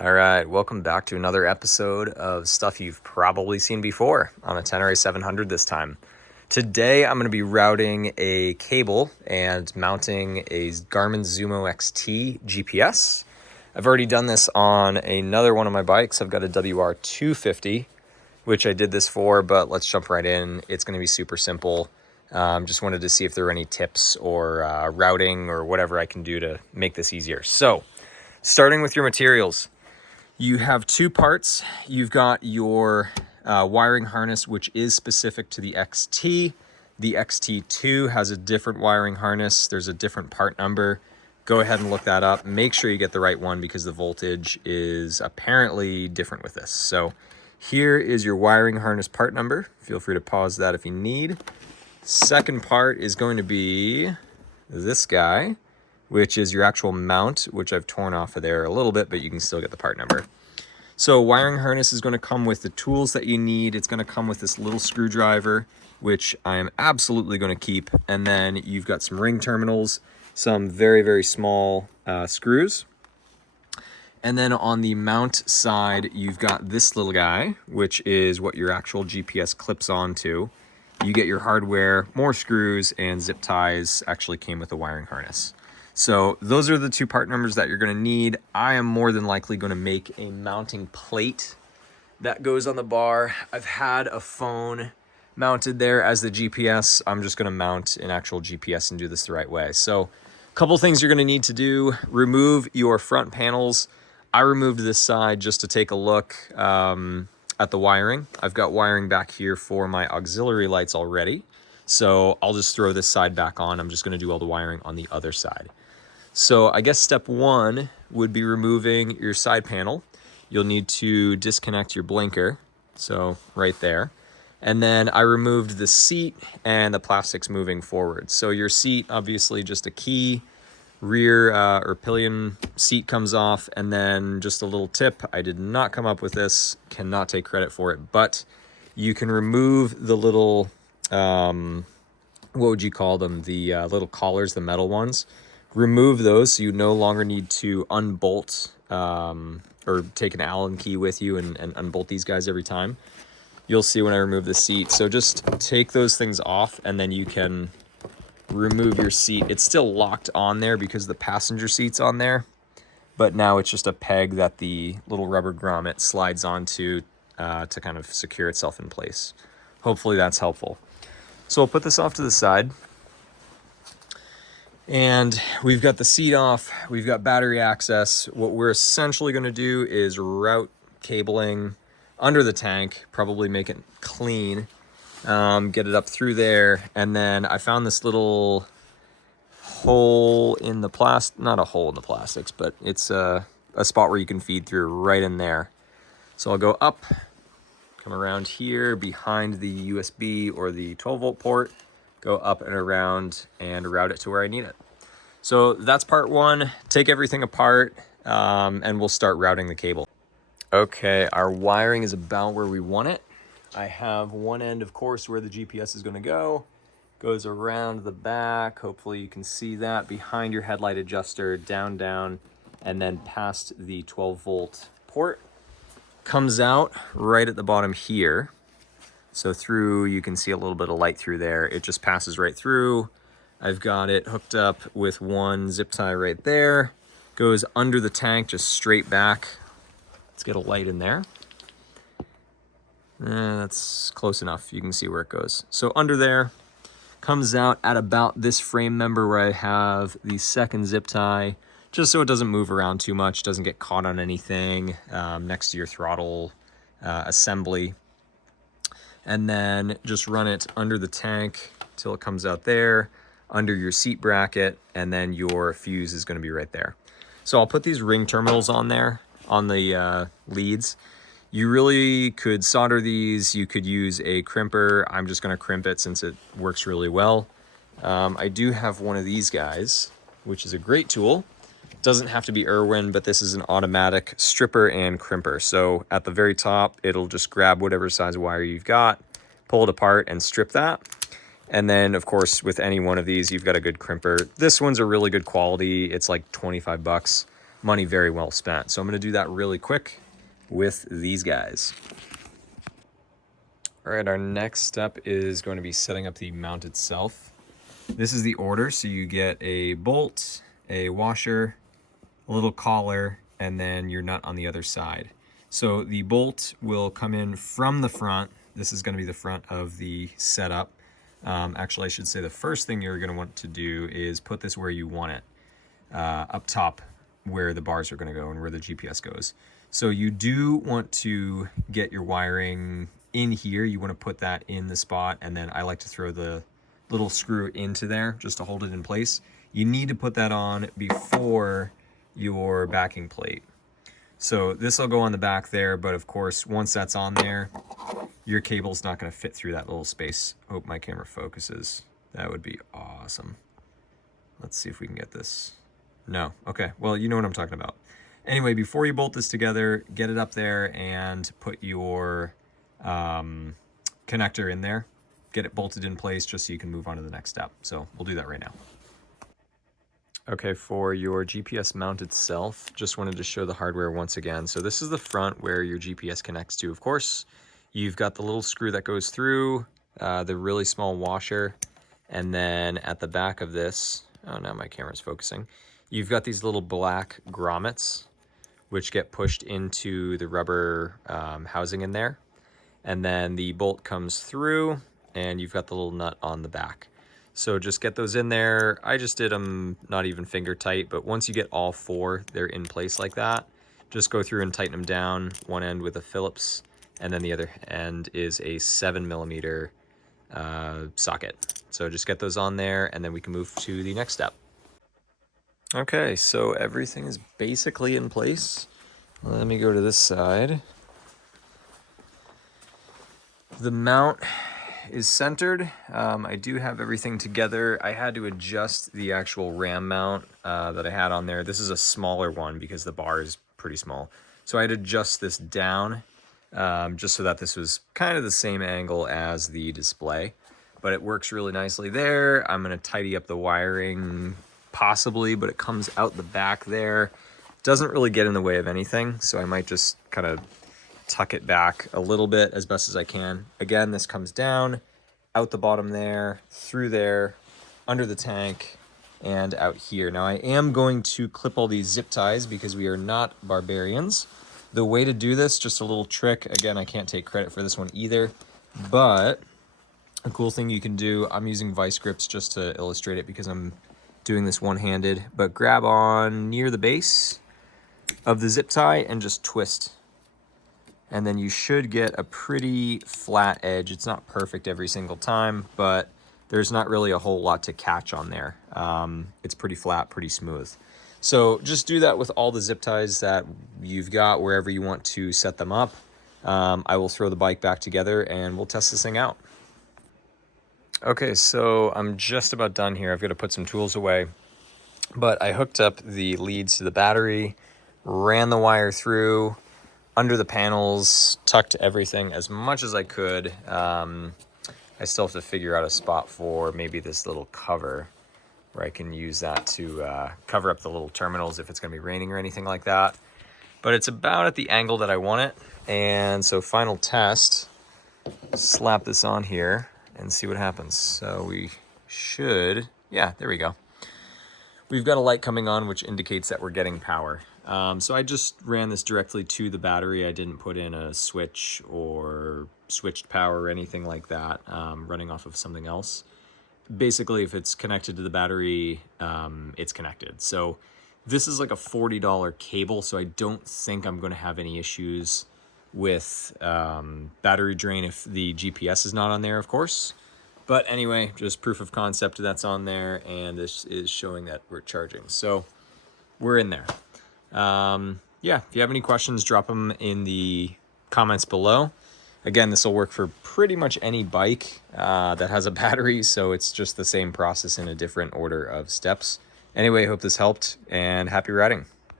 All right, welcome back to another episode of stuff you've probably seen before on a Tenere 700 this time. Today I'm going to be routing a cable and mounting a Garmin Zumo XT GPS. I've already done this on another one of my bikes. I've got a WR250, which I did this for, but let's jump right in. It's going to be super simple. Just wanted to see if there were any tips or routing or whatever I can do to make this easier. So, starting with your materials. You have two parts. You've got your wiring harness, which is specific to the XT. The XT2 has a different wiring harness. There's a different part number. Go ahead and look that up. Make sure you get the right one because the voltage is apparently different with this. So here is your wiring harness part number. Feel free to pause that if you need. Second part is going to be this guy, which is your actual mount, which I've torn off of there a little bit, but you can still get the part number. So wiring harness is going to come with the tools that you need. It's going to come with this little screwdriver, which I am absolutely going to keep. And then you've got some ring terminals, some very, very small screws. And then on the mount side, you've got this little guy, which is what your actual GPS clips onto. You get your hardware, more screws, and zip ties actually came with a wiring harness. So those are the two part numbers that you're going to need. I am more than likely going to make a mounting plate that goes on the bar. I've had a phone mounted there as the GPS. I'm just going to mount an actual GPS and do this the right way. So a couple things you're going to need to do. Remove your front panels. I removed this side just to take a look at the wiring. I've got wiring back here for my auxiliary lights already. So I'll just throw this side back on. I'm just going to do all the wiring on the other side. So I guess step one would be removing your side panel. You'll need to disconnect your blinker, so right there. And then I removed the seat and the plastics moving forward. So your seat, obviously just a key, rear or pillion seat comes off, and then just a little tip. I did not come up with this, cannot take credit for it, but you can remove the little, what would you call them? The little collars, the metal ones. Remove those so you no longer need to unbolt or take an Allen key with you and unbolt these guys every time. You'll see when I remove the seat. So just take those things off and then you can remove your seat. It's still locked on there because the passenger seat's on there, but now it's just a peg that the little rubber grommet slides onto to kind of secure itself in place. Hopefully that's helpful. So I'll put this off to the side. And we've got the seat off, we've got battery access. What we're essentially going to do is route cabling under the tank, probably make it clean, get it up through there. And then I found this little hole in the plastic, not a hole in the plastics, but it's a spot where you can feed through right in there. So I'll go up, come around here behind the USB or the 12 volt port, go up and around and route it to where I need it. So that's part one. Take everything apart and we'll start routing the cable. Okay, our wiring is about where we want it. I have one end, of course, where the GPS is going to go. Goes around the back. Hopefully you can see that behind your headlight adjuster, down, and then past the 12 volt port. Comes out right at the bottom here. So through, you can see a little bit of light through there. It just passes right through. I've got it hooked up with one zip tie right there. Goes under the tank, just straight back. Let's get a light in there. That's close enough. You can see where it goes. So under there, comes out at about this frame member where I have the second zip tie, just so it doesn't move around too much, doesn't get caught on anything next to your throttle assembly. And then just run it under the tank till it comes out there, under your seat bracket, and then your fuse is going to be right there. So I'll put these ring terminals on there, on the leads. You really could solder these. You could use a crimper. I'm just going to crimp it since it works really well. I do have one of these guys, which is a great tool. Doesn't have to be Irwin, but this is an automatic stripper and crimper. So at the very top, it'll just grab whatever size wire you've got, pull it apart and strip that. And then of course, with any one of these, you've got a good crimper. This one's a really good quality. It's like 25 bucks. money very well spent. So I'm gonna do that really quick with these guys. All right, our next step is going to be setting up the mount itself. This is the order, so you get a bolt, a washer, a little collar, and then your nut on the other side. So the bolt will come in from the front. This is going to be the front of the setup. Actually, I should say the first thing you're going to want to do is put this where you want it, up top where the bars are going to go and where the GPS goes. So you do want to get your wiring in here. You want to put that in the spot, and then I like to throw the little screw into there just to hold it in place. You need to put that on before your backing plate. So this will go on the back there, but of course, once that's on there, your cable's not going to fit through that little space. Hope my camera focuses. That would be awesome. Let's see if we can get this. No. Okay. Well, you know what I'm talking about. Anyway, before you bolt this together, get it up there and put your connector in there. Get it bolted in place just so you can move on to the next step. So we'll do that right now. Okay, for your GPS mount itself, just wanted to show the hardware once again. So this is the front where your GPS connects to. Of course, you've got the little screw that goes through, the really small washer, and then at the back of this, oh, now my camera's focusing, you've got these little black grommets, which get pushed into the rubber housing in there. And then the bolt comes through, and you've got the little nut on the back. So just get those in there. I just did them not even finger tight, but once you get all four, they're in place like that. Just go through and tighten them down, one end with a Phillips, and then the other end is a 7mm socket. So just get those on there, and then we can move to the next step. Okay, so everything is basically in place. Let me go to this side. The mount is centered. I do have everything together. I had to adjust the actual RAM mount that I had on there. This is a smaller one because the bar is pretty small. So I had to adjust this down just so that this was kind of the same angle as the display. But it works really nicely there. I'm gonna tidy up the wiring possibly, but it comes out the back there. Doesn't really get in the way of anything, so I might just kind of tuck it back a little bit as best as I can. Again, this comes down, out the bottom there, through there, under the tank, and out here. Now I am going to clip all these zip ties because we are not barbarians. The way to do this, just a little trick. Again, I can't take credit for this one either, but a cool thing you can do, I'm using vice grips just to illustrate it because I'm doing this one-handed, but grab on near the base of the zip tie and just twist. And then you should get a pretty flat edge. It's not perfect every single time, but there's not really a whole lot to catch on there. It's pretty flat, pretty smooth. So just do that with all the zip ties that you've got wherever you want to set them up. I will throw the bike back together and we'll test this thing out. Okay, so I'm just about done here. I've got to put some tools away, but I hooked up the leads to the battery, ran the wire through, under the panels, tucked everything as much as I could. I still have to figure out a spot for maybe this little cover where I can use that to cover up the little terminals if it's gonna be raining or anything like that. But it's about at the angle that I want it. And so final test, slap this on here and see what happens. So we should, yeah, there we go. We've got a light coming on, which indicates that we're getting power. So I just ran this directly to the battery. I didn't put in a switch or switched power or anything like that, running off of something else. Basically, if it's connected to the battery, it's connected. So this is like a $40 cable, so I don't think I'm gonna have any issues with battery drain if the GPS is not on there, of course. But anyway, just proof of concept that's on there, and this is showing that we're charging. So we're in there. Yeah, if you have any questions, drop them in the comments below. Again, this will work for pretty much any bike that has a battery, so it's just the same process in a different order of steps. Anyway, hope this helped, and happy riding.